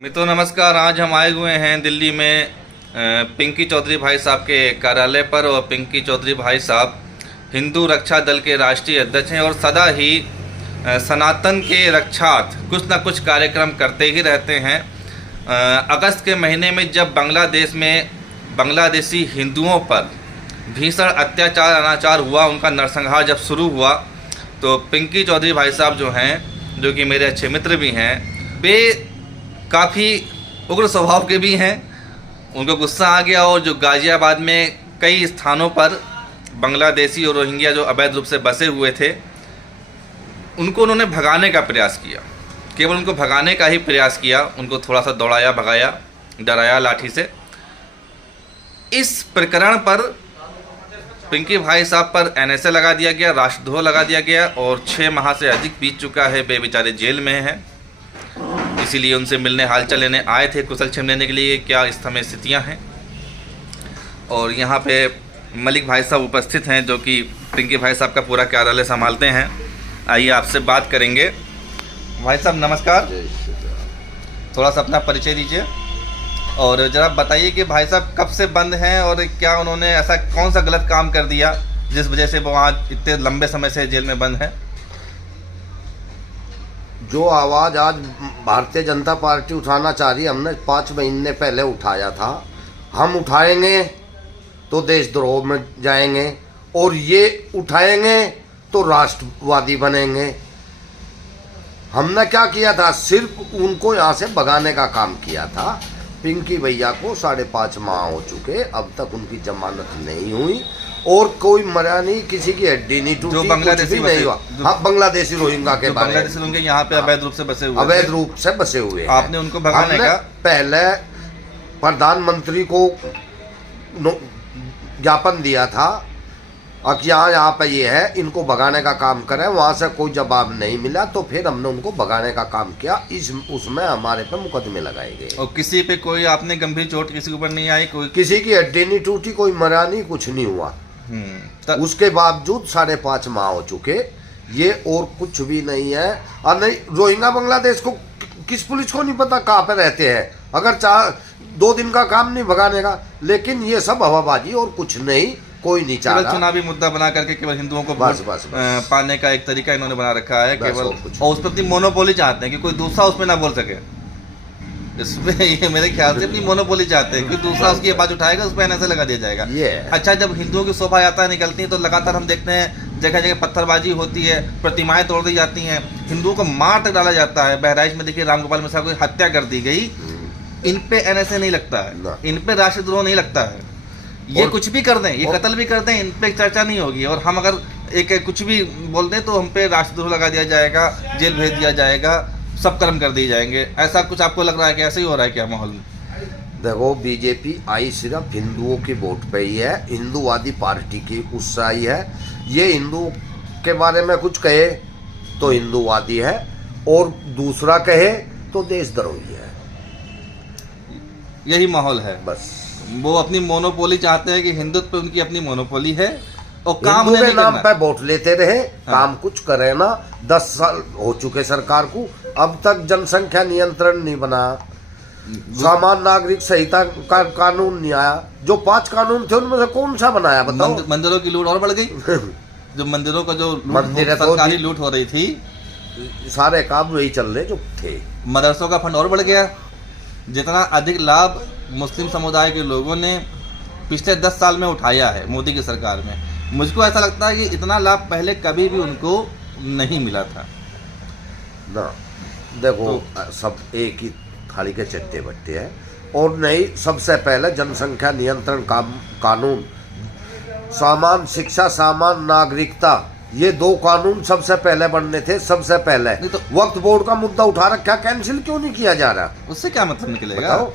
मित्रों नमस्कार। आज हम आए हुए हैं दिल्ली में पिंकी चौधरी भाई साहब के कार्यालय पर। और पिंकी चौधरी भाई साहब हिंदू रक्षा दल के राष्ट्रीय अध्यक्ष हैं और सदा ही सनातन के रक्षार्थ कुछ न कुछ कार्यक्रम करते ही रहते हैं। अगस्त के महीने में जब बांग्लादेश में बांग्लादेशी हिंदुओं पर भीषण अत्याचार अनाचार हुआ, उनका नरसंहार जब शुरू हुआ, तो पिंकी चौधरी भाई साहब जो हैं, जो कि मेरे अच्छे मित्र भी हैं, वे काफ़ी उग्र स्वभाव के भी हैं। उनको गुस्सा आ गया और जो गाज़ियाबाद में कई स्थानों पर बांग्लादेशी और रोहिंग्या जो अवैध रूप से बसे हुए थे, उनको उन्होंने भगाने का प्रयास किया। केवल उनको भगाने का ही प्रयास किया, उनको थोड़ा सा दौड़ाया, भगाया, डराया लाठी से। इस प्रकरण पर पिंकी भाई साहब पर NSA लगा दिया गया, राष्ट्रद्रोह लगा दिया गया और 6 माह से अधिक बीत चुका है। वे बेचारे जेल में हैं। इसीलिए उनसे मिलने, हालचाल लेने आए थे, कुशल क्षेम लेने के लिए क्या इस समय स्थितियाँ हैं। और यहाँ पे मलिक भाई साहब उपस्थित हैं, जो कि पिंकी भाई साहब का पूरा कार्यालय संभालते हैं। आइए आपसे बात करेंगे। भाई साहब नमस्कार। थोड़ा सा अपना परिचय दीजिए और ज़रा बताइए कि भाई साहब कब से बंद हैं और क्या उन्होंने ऐसा कौन सा गलत काम कर दिया जिस वजह से वो आज इतने लंबे समय से जेल में बंद हैं। जो आवाज़ आज भारतीय जनता पार्टी उठाना चाह रही है, हमने 5 महीने पहले उठाया था। हम उठाएंगे तो देशद्रोह में जाएंगे और ये उठाएंगे तो राष्ट्रवादी बनेंगे। हमने क्या किया था, सिर्फ उनको यहाँ से भगाने का काम किया था। पिंकी भैया को 5.5 माह हो चुके, अब तक उनकी जमानत नहीं हुई और कोई मरा नहीं, किसी की हड्डी नहीं टूटी, बांग्लादेशी नहीं हुआ। हाँ, बांग्लादेशी रोहिंग्या के बारे में, बांग्लादेशी रोहिंग्या यहाँ पे अवैध रूप से बसे हुए, अवैध रूप से बसे हुए। आपने उनको भगाने का पहले प्रधानमंत्री को ज्ञापन दिया था कि यहाँ पे ये है, इनको भगाने का काम करें। वहाँ से कोई जवाब नहीं मिला तो फिर हमने उनको भगाने का काम किया। उसमें हमारे पे मुकदमे लगाए गए। और किसी पे कोई आपने गंभीर चोट किसी के ऊपर नहीं आई? कोई किसी की हड्डी नहीं टूटी, कोई मरा नहीं, कुछ नहीं हुआ। उसके बावजूद 5.5 माह हो चुके, ये और कुछ भी नहीं है। और नहीं, रोहिंग्या बांग्लादेश को किस पुलिस को नहीं पता कहाँ पे रहते हैं। अगर 2 दिन का काम नहीं भगाने का, लेकिन ये सब हवाबाजी और कुछ नहीं, कोई नहीं चाह रहा। चुनावी मुद्दा बना करके केवल हिंदुओं को बस पाने का एक तरीका इन्होंने बना रखा है केवल, और उस पर अपनी मोनोपोली चाहते हैं कि कोई दूसरा उसमें ना बोल सके। इसमें ये मेरे ख्याल से अपनी मोनोपोली चाहते हैं कि दूसरा उसकी आवाज उठाएगा, उस पर NSA लगा दिया जाएगा। अच्छा, जब हिंदुओं की शोभा यात्रा निकलती है तो लगातार हम देखते हैं जगह जगह पत्थरबाजी होती है, प्रतिमाएं तोड़ दी जाती हैं, हिंदुओं को मार तक डाला जाता है। बहराइच में देखिए रामगोपाल मिश्रा की हत्या कर दी गई। इन पे NSA नहीं लगता है, इन पे राष्ट्रद्रोह नहीं लगता है। ये कुछ भी कर दें, ये कत्ल भी कर दें, इन पे चर्चा नहीं होगी। और हम अगर एक कुछ भी बोल दें तो हम पे राष्ट्रद्रोह लगा दिया जाएगा, जेल भेज दिया जाएगा, सब कर्म कर दिए जाएंगे। ऐसा कुछ आपको लग रहा है कि ऐसे ही हो रहा है क्या माहौल में? देखो, बीजेपी आई सिर्फ हिंदुओं की वोट पे ही है, हिंदूवादी पार्टी की उससे आई है। ये हिंदू के बारे में कुछ कहे तो हिंदूवादी है और दूसरा कहे तो देशद्रोही है। यही माहौल है। बस वो अपनी मोनोपोली चाहते हैं कि हिंदुत्व पे उनकी अपनी मोनोपोली है और काम हिंदू के नाम पे है। वोट लेते रहे, काम कुछ करे ना। 10 साल हो चुके सरकार को, अब तक जनसंख्या नियंत्रण नहीं बना, सामान्य नागरिक संहिता का कानून नहीं आया। जो 5 कानून थे उनमें से कौन सा बनाया बताओ? मंदिरों की लूट और बढ़ गई। जो मंदिरों का जो सरकारी लूट हो रही थी, सारे काम वही चल रहे जो थे। मदरसों का फंड और बढ़ गया। जितना अधिक लाभ मुस्लिम समुदाय के लोगों ने पिछले 10 साल में उठाया है मोदी की सरकार में, मुझको ऐसा लगता है कि इतना लाभ पहले कभी भी उनको नहीं मिला था ना। देखो तो, सब एक ही थाली के चट्टे बट्टे हैं। और नहीं, सबसे पहले जनसंख्या नियंत्रण कानून, सामान्य शिक्षा, सामान्य नागरिकता, ये 2 कानून सबसे पहले बनने थे। सबसे पहले तो वक्फ बोर्ड का मुद्दा उठा रखा, कैंसिल क्यों नहीं किया जा रहा? उससे क्या मतलब निकलेगा?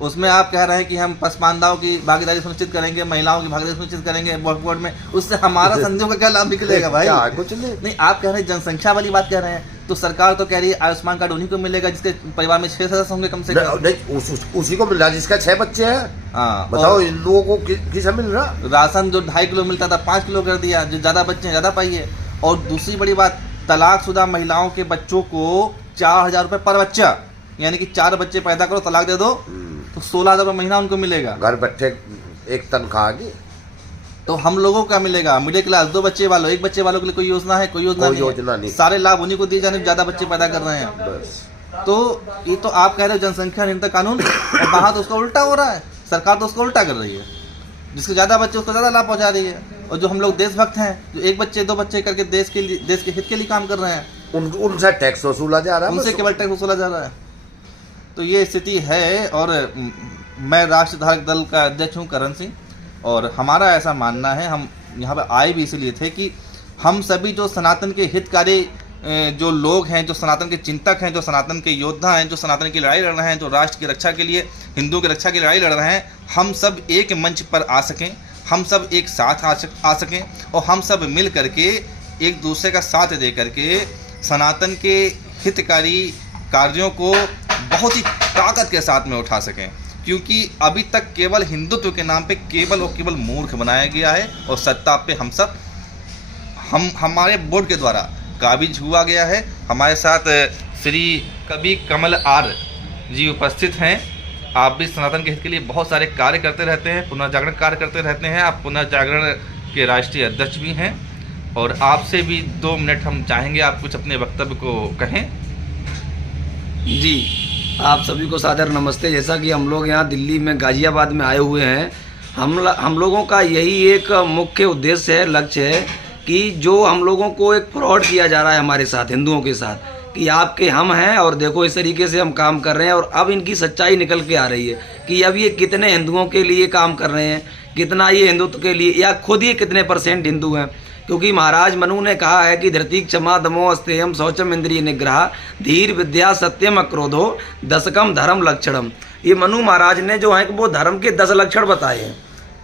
उसमें आप कह रहे हैं कि हम पसमानदाओं की भागीदारी सुनिश्चित करेंगे, महिलाओं की भागीदारी सुनिश्चित करेंगे वक्फ बोर्ड में, उससे हमारा संधियों का क्या लाभ निकलेगा भाई? क्या, कुछ नहीं। आप कह रहे हैं जनसंख्या वाली बात कह रहे हैं, तो सरकार तो कह रही है आयुष्मान कार्ड उन्हीं को मिलेगा जिसके परिवार में 6 सदस्य होंगे कम से कम। नहीं, उसी को मिल रहा जिसका 6 बच्चे हैं। हाँ, बताओ हिंदुओं को किसे मिल रहा? राशन जो 2.5 किलो मिलता था 5 किलो कर दिया, जो ज्यादा बच्चे हैं ज्यादा पाइए। और दूसरी बड़ी बात, तलाकशुदा महिलाओं के बच्चों को 4,000 रुपए पर बच्चा यानी कि 4 बच्चे पैदा करो, तलाक दे दो, तो 16,000 रुपये महीना उनको मिलेगा। घर बैठे एक तनख्वाह की। तो हम लोगों को क्या मिलेगा? मिडिल क्लास 2 बच्चे वालों, 1 बच्चे वालों के लिए कोई योजना है? कोई योजना नहीं। सारे लाभ उन्हीं को दिए जाने, ज्यादा बच्चे पैदा कर रहे हैं बस। तो ये तो आप कह रहे हो जनसंख्या नियंत्रण कानून, और वहाँ तो उसका उल्टा हो रहा है। सरकार तो उसका उल्टा कर रही है, जिसके ज़्यादा बच्चे उसको ज़्यादा लाभ पहुँचा रही है। और जो हम लोग देशभक्त हैं, जो 1 बच्चे 2 बच्चे करके देश के हित के लिए काम कर रहे हैं, उनसे टैक्स वसूला जा रहा है, उनसे केवल टैक्स वसूला जा रहा है। तो ये स्थिति है। और मैं राष्ट्रीय धारक दल का अध्यक्ष हूँ करण सिंह, और हमारा ऐसा मानना है, हम यहाँ पर आए भी इसलिए थे कि हम सभी जो सनातन के हितकारी जो लोग हैं, जो सनातन के चिंतक हैं, जो सनातन के योद्धा हैं, जो सनातन की लड़ाई लड़ रहे हैं, जो राष्ट्र की रक्षा के लिए, हिंदुओं की रक्षा की लड़ाई लड़ रहे हैं, हम सब एक मंच पर आ सकें, हम सब एक साथ आ सकें, और हम सब मिल करके एक दूसरे का साथ दे करके सनातन के हितकारी कार्यों को बहुत ही ताकत के साथ में उठा सकें। क्योंकि अभी तक केवल हिंदुत्व के नाम पे केवल और केवल मूर्ख बनाया गया है, और सत्ता पे हमारे बोर्ड के द्वारा काबिज हुआ गया है। हमारे साथ श्री कवि कमल आर जी उपस्थित हैं। आप भी सनातन के हित के लिए बहुत सारे कार्य करते रहते हैं, पुनर्जागरण कार्य करते रहते हैं। आप पुनर्जागरण के राष्ट्रीय अध्यक्ष भी हैं, और आपसे भी 2 मिनट हम चाहेंगे आप कुछ अपने वक्तव्य को कहें। जी, आप सभी को सादर नमस्ते। जैसा कि हम लोग यहाँ दिल्ली में गाजियाबाद में आए हुए हैं, हम लोगों का यही एक मुख्य उद्देश्य है, लक्ष्य है कि जो हम लोगों को एक फ्रॉड किया जा रहा है हमारे साथ, हिंदुओं के साथ, कि आपके हम हैं और देखो इस तरीके से हम काम कर रहे हैं। और अब इनकी सच्चाई निकल के आ रही है कि अब ये कितने हिंदुओं के लिए काम कर रहे हैं, कितना ये हिंदुत्व के लिए, या खुद ये कितने % हिंदू हैं। क्योंकि महाराज मनु ने कहा है कि धरती क्षमा दमो अस्तेयम शौचम इंद्रिय निग्रह धीर विद्या सत्यम अक्रोधो दशकम धर्म लक्षणम। ये मनु महाराज ने जो है कि वो धर्म के 10 लक्षण बताए हैं।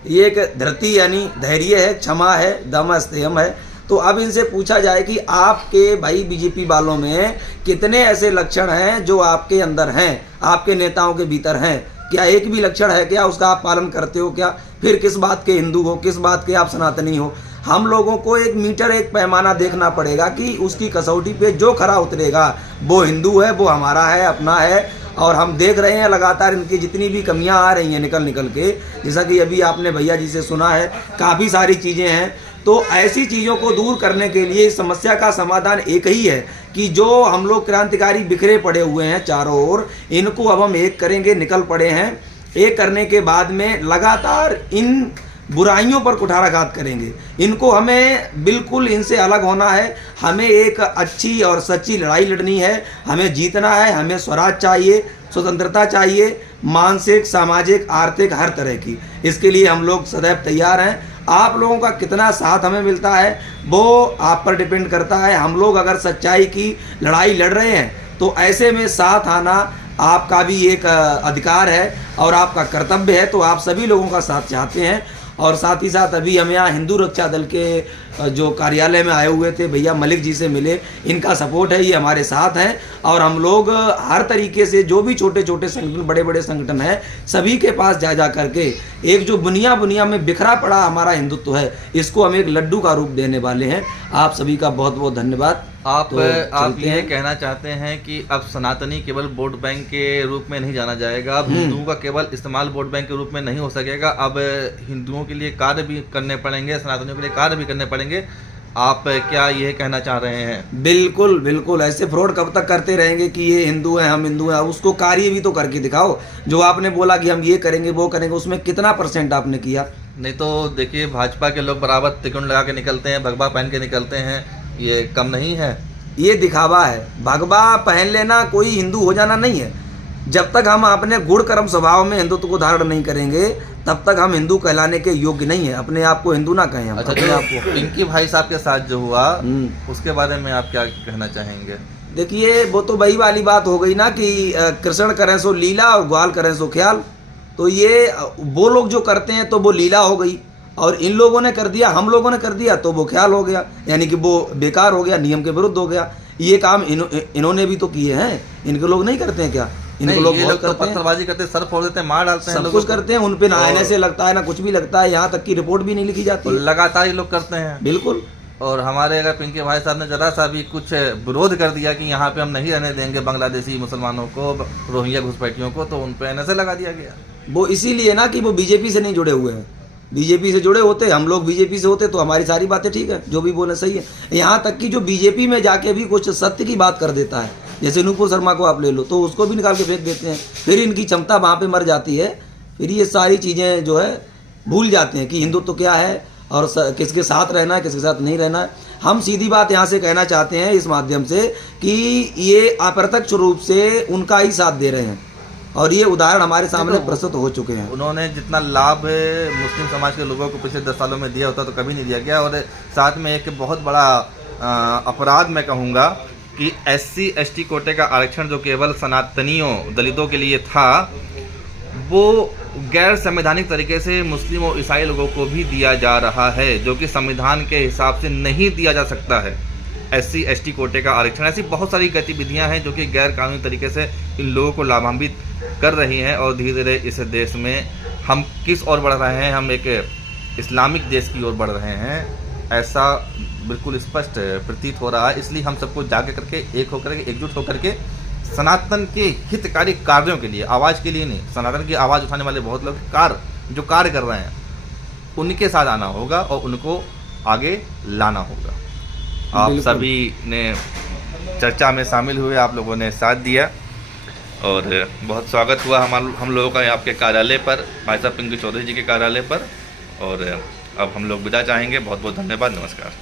ये एक धरती यानी धैर्य है, क्षमा है, दम अस्तेयम है। तो अब इनसे पूछा जाए कि आपके भाई बीजेपी वालों में कितने ऐसे लक्षण हैं जो आपके अंदर हैं, आपके नेताओं के भीतर हैं? क्या एक भी लक्षण है क्या? उसका आप पालन करते हो क्या? फिर किस बात के हिंदू हो, किस बात के आप सनातनी हो? हम लोगों को एक मीटर, एक पैमाना देखना पड़ेगा कि उसकी कसौटी पे जो खरा उतरेगा वो हिंदू है, वो हमारा है, अपना है। और हम देख रहे हैं लगातार इनकी जितनी भी कमियां आ रही हैं निकल के, जैसा कि अभी आपने भैया जी से सुना है, काफ़ी सारी चीज़ें हैं। तो ऐसी चीज़ों को दूर करने के लिए इस समस्या का समाधान एक ही है कि जो हम लोग क्रांतिकारी बिखरे पड़े हुए हैं चारों ओर, इनको अब हम एक करेंगे, निकल पड़े हैं। एक करने के बाद में लगातार इन बुराइयों पर कुठाराघात करेंगे। इनको हमें बिल्कुल इनसे अलग होना है। हमें एक अच्छी और सच्ची लड़ाई लड़नी है, हमें जीतना है। हमें स्वराज चाहिए, स्वतंत्रता चाहिए, मानसिक, सामाजिक, आर्थिक, हर तरह की। इसके लिए हम लोग सदैव तैयार हैं। आप लोगों का कितना साथ हमें मिलता है वो आप पर डिपेंड करता है। हम लोग अगर सच्चाई की लड़ाई लड़ रहे हैं तो ऐसे में साथ आना आपका भी एक अधिकार है और आपका कर्तव्य है। तो आप सभी लोगों का साथ चाहते हैं। और साथ ही साथ अभी हम यहाँ हिंदू रक्षा दल के जो कार्यालय में आए हुए थे, भैया मलिक जी से मिले, इनका सपोर्ट है, ये हमारे साथ हैं। और हम लोग हर तरीके से जो भी छोटे छोटे संगठन, बड़े बड़े संगठन हैं, सभी के पास जा करके एक जो बुनिया में बिखरा पड़ा हमारा हिंदुत्व है, इसको हम एक लड्डू का रूप देने वाले हैं। आप सभी का बहुत बहुत धन्यवाद। आप ये कहना चाहते हैं कि अब सनातनी केवल वोट बैंक के रूप में नहीं जाना जाएगा, अब हिंदुओं का केवल इस्तेमाल वोट बैंक के रूप में नहीं हो सकेगा, अब हिंदुओं के लिए कार्य भी करने पड़ेंगे, सनातनियों के लिए कार्य भी करने पड़ेंगे। आप क्या ये कहना चाह रहे हैं? बिल्कुल बिल्कुल। ऐसे फ्रॉड कब तक करते रहेंगे कि ये हिंदू हैं, हम हिंदू हैं? उसको कार्य भी तो करके दिखाओ। जो आपने बोला कि हम ये करेंगे वो करेंगे, उसमें कितना % आपने किया? नहीं तो देखिए, भाजपा के लोग बराबर तिकुन लगा के निकलते हैं, भगवा पहन के निकलते हैं, ये कम नहीं है? ये दिखावा है। भगवा पहन लेना कोई हिंदू हो जाना नहीं है। जब तक हम अपने गुण कर्म स्वभाव में हिंदुत्व को धारण नहीं करेंगे तब तक हम हिंदू कहलाने के योग्य नहीं है। अपने आप को हिंदू ना कहें हम। अच्छा, अपने आप को पिंकी भाई साहब के साथ जो हुआ उसके बारे में आप क्या कहना चाहेंगे? देखिए, वो तो वही वाली बात हो गई ना कि कृष्ण करें सो लीला और ग्वाल करें सो ख्याल। तो ये वो लोग जो करते हैं तो वो लीला हो गई, और इन लोगों ने कर दिया, हम लोगों ने कर दिया तो वो ख्याल हो गया, यानी कि वो बेकार हो गया, नियम के विरुद्ध हो गया। ये काम इन्होंने भी तो किए हैं। इनके लोग नहीं करते हैं क्या? इनके लोग बहुत तो पत्थरबाजी करते हैं, सर फोड़ देते हैं, मार डालते हैं, सब कुछ करते हैं। उन पे ना आने से लगता है ना कुछ भी लगता है, यहाँ तक की रिपोर्ट भी नहीं लिखी जाती। लगातार ये लोग करते हैं। बिल्कुल। और हमारे अगर पिंकी भाई साहब ने ज़रा सा भी कुछ विरोध कर दिया कि यहाँ पे हम नहीं रहने देंगे बांग्लादेशी मुसलमानों को, रोहिंग्या घुसपैठियों को, तो उन पे एनएसए लगा दिया गया। वो इसीलिए ना कि वो बीजेपी से नहीं जुड़े हुए हैं। बीजेपी से जुड़े होते, हम लोग बीजेपी से होते तो हमारी सारी बातें ठीक है, जो भी बोले सही है। यहाँ तक कि जो बीजेपी में जाके भी कुछ सत्य की बात कर देता है, जैसे नुपुर शर्मा को आप ले लो, तो उसको भी निकाल के फेंक देते हैं। फिर इनकी क्षमता वहाँ पे मर जाती है। फिर ये सारी चीज़ें जो है भूल जाते हैं कि हिंदुत्व तो क्या है और किसके साथ रहना है, किसके साथ नहीं रहना है। हम सीधी बात यहाँ से कहना चाहते हैं इस माध्यम से कि ये अप्रत्यक्ष रूप से उनका ही साथ दे रहे हैं और ये उदाहरण हमारे सामने प्रस्तुत हो चुके हैं। उन्होंने जितना लाभ मुस्लिम समाज के लोगों को पिछले 10 सालों में दिया होता तो कभी नहीं दिया गया। और साथ में एक बहुत बड़ा अपराध मैं कहूँगा कि SC/ST कोटे का आरक्षण जो केवल सनातनियों दलितों के लिए था, वो गैर संवैधानिक तरीके से मुस्लिम और ईसाई लोगों को भी दिया जा रहा है, जो कि संविधान के हिसाब से नहीं दिया जा सकता है। SC/ST कोटे का आरक्षण, ऐसी बहुत सारी गतिविधियां हैं जो कि गैर कानूनी तरीके से इन लोगों को लाभान्वित कर रही हैं। और धीरे धीरे इस देश में हम किस ओर बढ़ रहे हैं, हम एक इस्लामिक देश की ओर बढ़ रहे हैं, ऐसा बिल्कुल स्पष्ट प्रतीत हो रहा है। इसलिए हम सबको जागे करके, एक होकर के, एकजुट होकर के सनातन के हितकारी कार्यों के लिए, आवाज़ के लिए नहीं, सनातन की आवाज़ उठाने वाले बहुत लोग जो कार्य कर रहे हैं, उनके साथ आना होगा और उनको आगे लाना होगा। आप सभी ने चर्चा में शामिल हुए, आप लोगों ने साथ दिया और बहुत स्वागत हुआ हम लोगों का आपके कार्यालय पर, भाई साहब पिंकी चौधरी जी के कार्यालय पर। और अब हम लोग विदा चाहेंगे। बहुत बहुत धन्यवाद, नमस्कार।